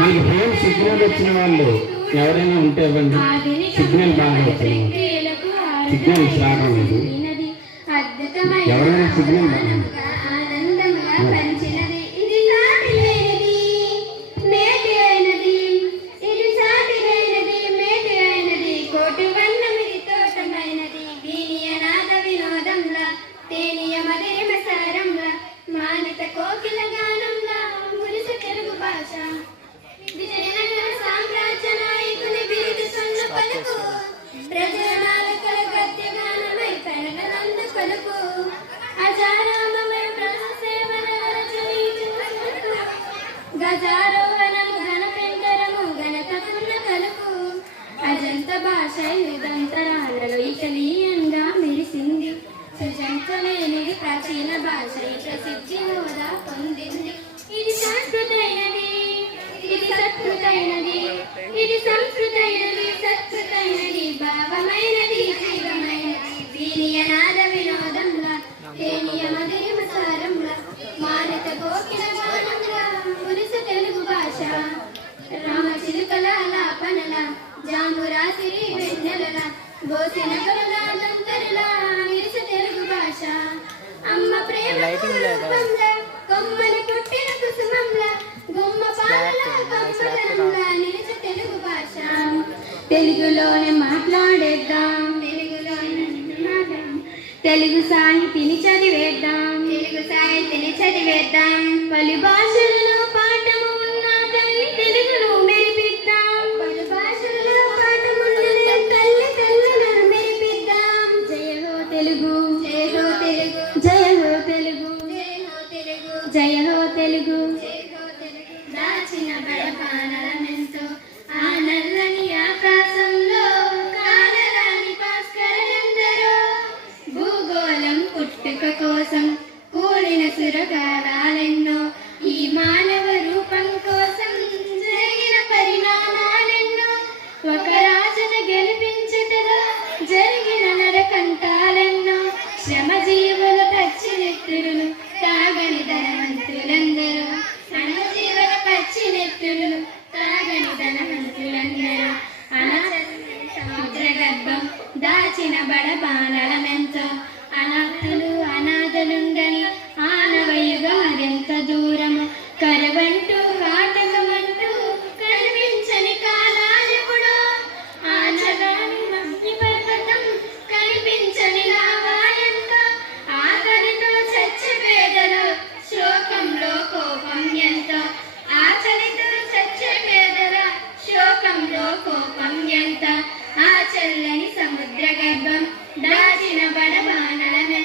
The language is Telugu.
మీకు ఫోన్ సిగ్నల్ వచ్చిన వాళ్ళు ఎవరైనా ఉంటే ఇవ్వండి. సిగ్నల్ బాగా వచ్చింది సిగ్నల్ రావడం లేదు ఎవరైనా సిగ్నల్ బాగా ప్రాచీన భాష ప్రసిద్ధిగా పొందింది. ఇది సంస్కృతైనది ఇది సత్కృతైనది ఇది సంస్కృతైనది సత్కృతైనది భావమైనది జీవమైనది. దీని నాద వినోదంగా దేనియ మధురిమ సారంగా మారుత కోకిల గానంగా పురుష తెలుగు భాష. రామ చిలుకల లాపనల జాంబురాసిరి వెన్నెలల బోసిన లైటింగ్ లేదా. తెలుగులోనే మాట్లాడేద్దాం. తెలుగు సాహితిని చదివేద్దాం తెలుగు సాహితిని చదివేద్దాం పలు భాష వెలుగు దాచిన బడపాలమెంతో ఆ నల్లని elemental దాచిన పడవ నలమే